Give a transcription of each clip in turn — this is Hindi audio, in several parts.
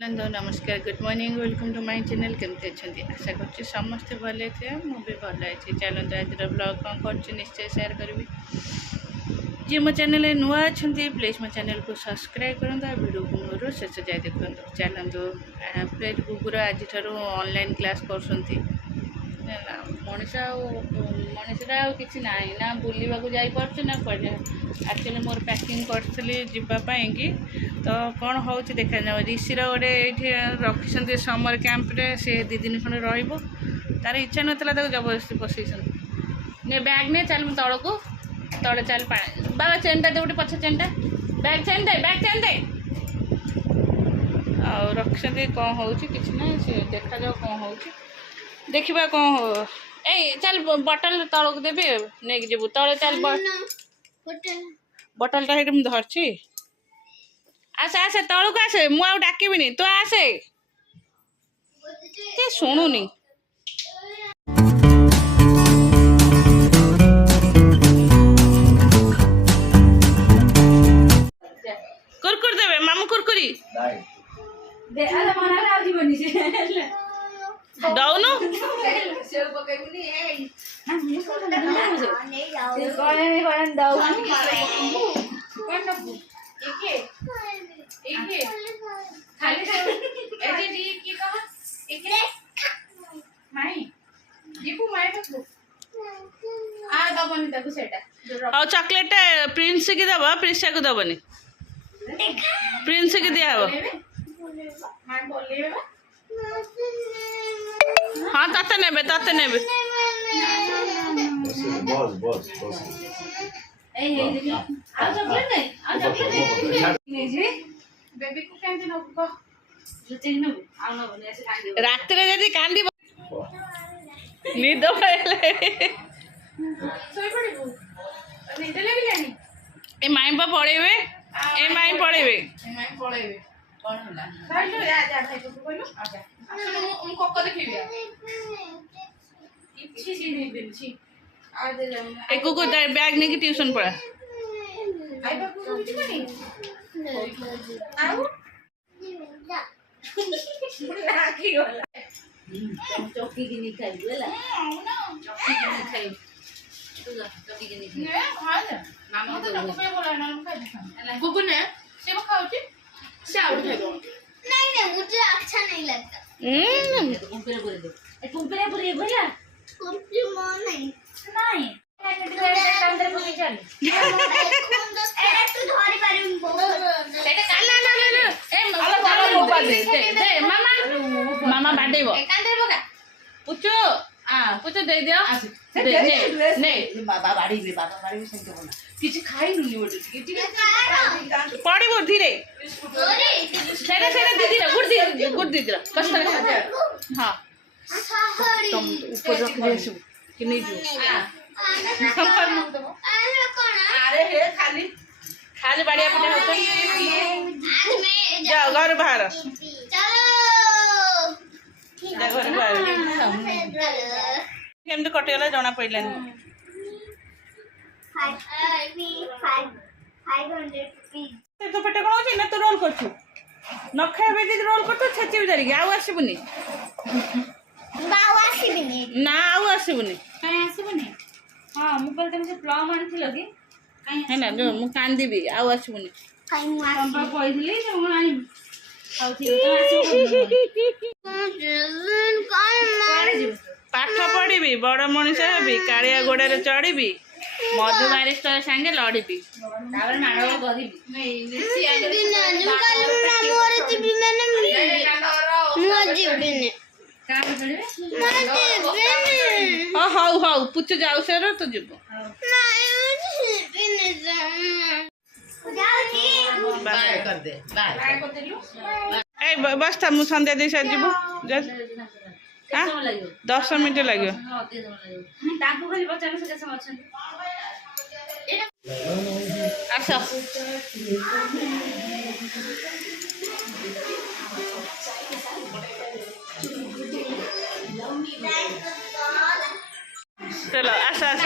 नंदो नमस्कार good morning welcome to my channel केमती अच्छे आशा कर समस्ते भले थे मुझे भल अच्छी चलते आज ब्लॉग कौन कर निश्चय शेयर करी जी मो चैनल नुआ अच्छा प्लीज मो चैनल को सब्सक्राइब करूँ वीडियो को मोर शेष जाए देखो चलतु फिर गुगुर आज ऑनलाइन क्लास कर मनीषा किसी ना ना बुलवा जापर ना पड़े एक्चुअली मोर पैकिंग करी जावाई तो कौन हो देखा जाओ ऋषिर गोटे ये रखी समर कैंप्रे सी दी दिन खंड रार इच्छा नाला जबरदस्ती पसई ने बैग ने चल तल को तले चल बाबा चेन दे गोटे पछ चेन बैग चेन दे रखी कौन हो कि ना सी देखा जाओ कौन हो देखा कौन हो ए चल बटल तल को देवी नहीं जीव तले चल बटलटा मुझे धरची आसे आसे तलू को आसे मु डाकबी तू आसे शुणुनी कुरकुर देवे मामू कुरकुरी दौनु चॉकलेट प्रिंस की दब प्रिंसा को दबनी प्रिंस की दिया हाँ तते ने रात जदि कांदी निद ए माई बा पड़ेबे ए माई पड़ेबे एक को बैग नहीं कि ट्यूशन पढ़ा चौकी की नहीं खाई गुगु ने सेव खाऊची से आउट है नहीं मुझे अच्छा नहीं लगता कुंपरे पूरे दो कुंपरे पूरे भैया कुंपरे मो नहीं अंदर को चल ए तू धरी पारिम सेटा काला ना ए मामा मोबाइल दे मामा मामा बाडेबो एकांदर बगा पुचो पुचो दे दियो ने बाबा बाड़ी सेंट होना किछि खाई नुनी बोल ठीक पड़िबो धीरे सेटा दीदी रे गुड दीदी रे कष्ट हां तुम ऊपर रख दे सब कि नहीं जो संपर मत दो अरे हे खाली बाड़िया पटे होतो जाओ घर बाहर चलो घर बाहर केमते कटिगला जना पड़लानी 500 तो पेटे कौन अच्छे ना तो रोल कर न खाए जी रोल कर छेची धरिकी आउ आसबुनि ना आउ आसबुनि कहीं आसबुनि हाँ मुझे तुम से प्लम आनी कि है ना जो मु कांदी आउ आसबुनि कहली पाठ पढ़ी बड़ मनीष हेबी कालिया गोड़े चढ़ी मधु बारिस्टर सांगे लड़बी हौ हौ पुच जाऊ से तो जीव बस था मुझे संध्या दी सारी जीव 10 मिनट लगे आस चलो आस आस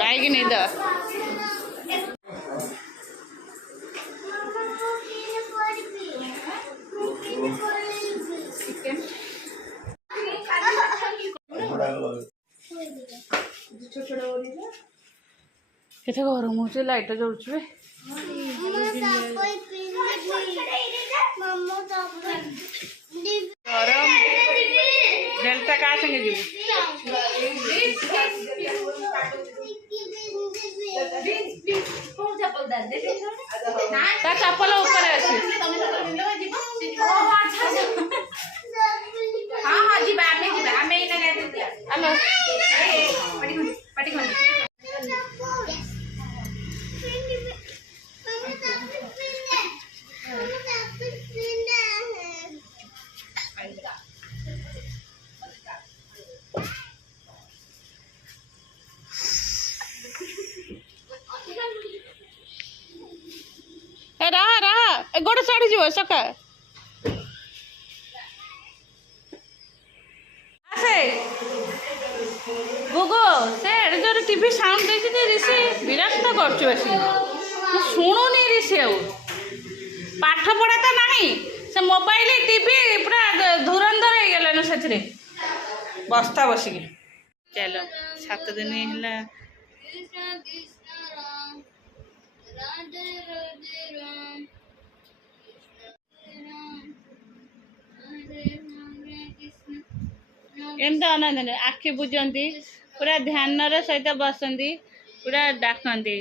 गाई की नहीं दो केते गरम हो लाइट जलुचे गरम डेल्टा का संगे जीव ता चप्पल ऊपर अच्छी हाँ हाँ जी बाद में हेलो रहा रहा गोड़ चढ़ी जीव सका गुगो से जो टीवी साउंड देखी ऋषि विरक्त कर शुणुनी ऋषि पाठ पढ़ा तो नहीं से मोबाइल टीवी पूरा धुरंधर हो गलान से बस्ता बसिकी चलो 7 दिन है एमती अनंत आखि बुझती पूरा ध्यान सहित बसती पूरा डाकती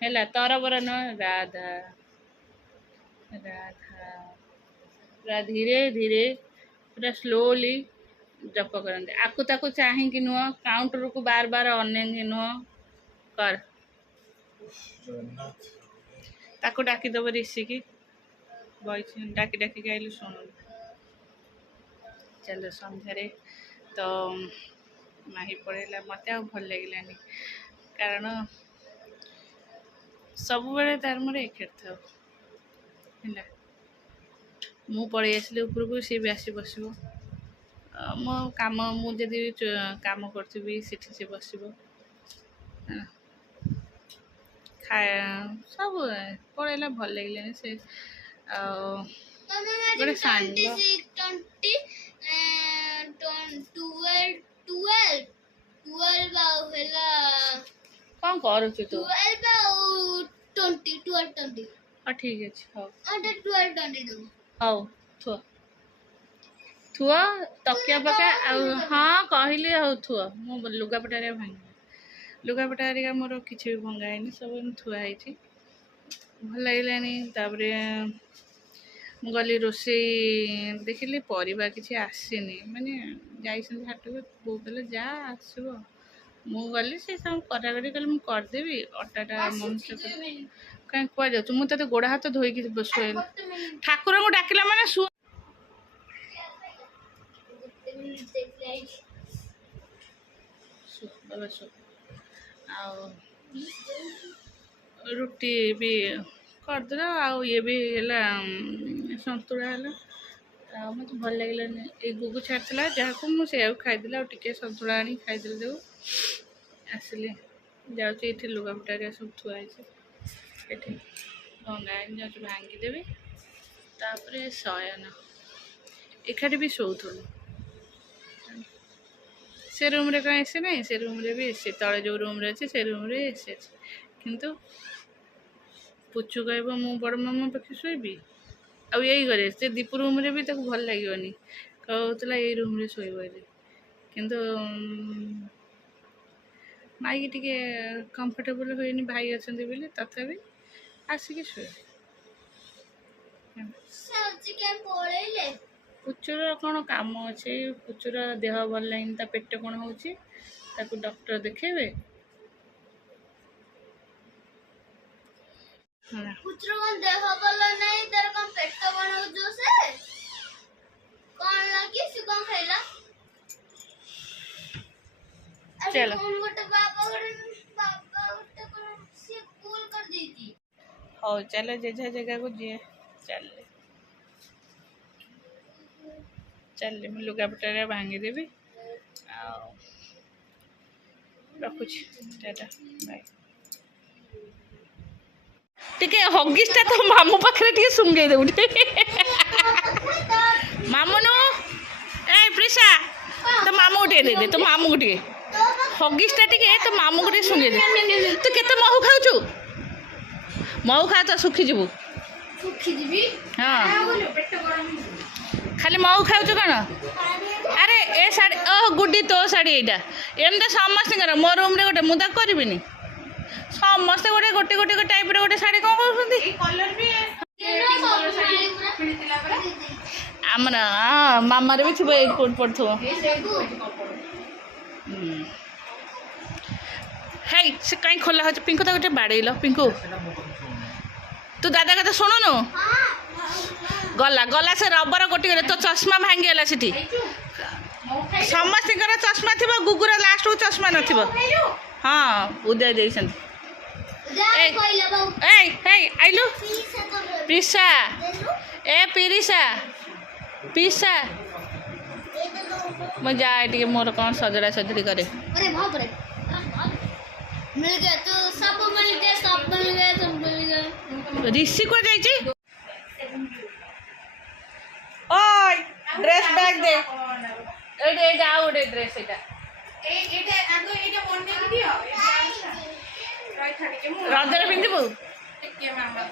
है तरबर न राधा राधा पूरा धीरे धीरे पूरा स्लोली जप करते आकु ताकू चाहिए नुह काउंटर को बार बार अनेक नुह कर ताकू डाकीदब ऋषि की बही डाकी डाकी गाइलु शुणु चलो संध्यारे तो माही पढ़ेला मत आ भल लगे कारण सब बेले तार मोर एकेट था मु पड़े आसली उपरको सी भी आसी बस मो काम मुझे काम करी से बस खाए सब पढ़ेला भल लगे से गोटे सांग कौन करू तू ठीक अच्छे हौ थुआ थुआ तकिया पका हाँ कहली हौ थुआ मो लुगापटा भांगी लुगापटा मोर किसी भी भंगाई सब थुआई भल लगे गली रोसे देखिली परिवा किसी आसीनी माने जाइए हाट को बो कहले जा आसब मु गली से सब कराकरी कल मुझे करदेवी अटाटा मनुष्य कहीं कह जाऊ मुझे गोड़ हाथ धोईकी शुएल ठाकुर को डाकिला माने शु बाबा शु आ रुटी भी करदे आउ ये भी है सतुला है मत भल लगे ये गुगु छाड़ा जहाँ को मुझे खाईदे टे सतुला आनी खाईदे जो आसली जाऊँगी लुगापटा सब थुआई ये भंगाई जाऊँ भांगीदेवी तापर शयन एखादी भी शोथुलु से रूम रे कहीं एसी ना से रूम रे भी एसी तले जो रूम रे अच्छे से रूम रे एसी अच्छे किंतु पुचु कह मु बड़ मामा पाखे शोबी आ यही करे से दीप रूम रे भी ताको भल लगे कहला ये रूम रे शोबे किंतु माई टी कंफर्टेबल हुए भाई अच्छा बोले तथापि आसिक शोए पुचुर कौन काम अच्छे पुचुर देह भल लगे पेट कौन हो डॉक्टर देखेबे चलो हो चलो जेझा जगह को जी चल चल मैं लुगापटा भांगीदेवी ରଖୁଛି ଟାଟା ବାଏ। ଟିକେ ହଗିସଟା ତ ମାମୁଁ ପାଖରେ ଟିକେ ଶୁଙ୍ଗେଇ ଦେବୁ ମାମୁନୁ ଏ ପ୍ରିସା ତ ମାମୁଁକୁ ଟିକେ ଦେଇଦେ ତ ମାମୁଁକୁ ଟିକେ ହଗିସଟା ଟିକେ ତ ମାମୁଁକୁ ଟିକେ ଶୁଙ୍ଗେଇ ଦେ। ତୁ କେତେ ମହୁ ଖାଉଛୁ? ମହୁ ଖା ତ ଶୁଖିଯିବୁ। ହଁ ଖାଲି ମହୁ ଖାଉଛୁ କ'ଣ? ଆରେ ଏ ଶାଢ଼ୀ ଗୁଡ଼ି ତୋ ଶାଢ଼ୀ ଏଇଟା ଏମିତି ସମସ୍ତଙ୍କର ମୋ ରୁମ୍ରେ ଗୋଟେ ମୁଁ ତାକୁ କରିବିନି ସମସ୍ତେ ଗୋଟେ ଗୋଟେ ଗୋଟେ ଟାଇପ୍ର ଗୋଟେ ଶାଢ଼ୀ କ'ଣ କରୁଛନ୍ତି ଆମର ମାମାର ବି ଥିବ ଏଇ କୋଟ୍ ପଡ଼ିଥିବ। ହେଇ ସେ କାହିଁ ଖୋଲା ହେଉଛି ପିଙ୍କୁ ତାକୁ ଗୋଟେ ବାଡ଼େଇଲ ପିଙ୍କୁ ତୁ ଦାଦା କଥା ଶୁଣୁନୁ ଗଲା ଗଲା ସେ ରବର ଗୋଟି ତୋ ଚଷମା ଭାଙ୍ଗିଗଲା ସେଠି ସମସ୍ତଙ୍କର ଚଷମା ଥିବ ଗୁଗୁର ଲାଷ୍ଟକୁ ଚଷମା ନଥିବ। ହଁ ଉଦୟ ଦେଇଛନ୍ତି ଆଇଲୁ ପ୍ରିସା ଏ ପିରିସା ପିସା ମୁଁ ଯାଏ ଟିକେ ମୋର କ'ଣ ସଜଡ଼ା ସଜଡ଼ି କରେ। ऋषि को जाइए ओय ड्रेस बैग दे एडे जाओ ओडे ड्रेस एटा एटा आगो एटा मोन्ने दियो रजरे पिंदिबु के मामा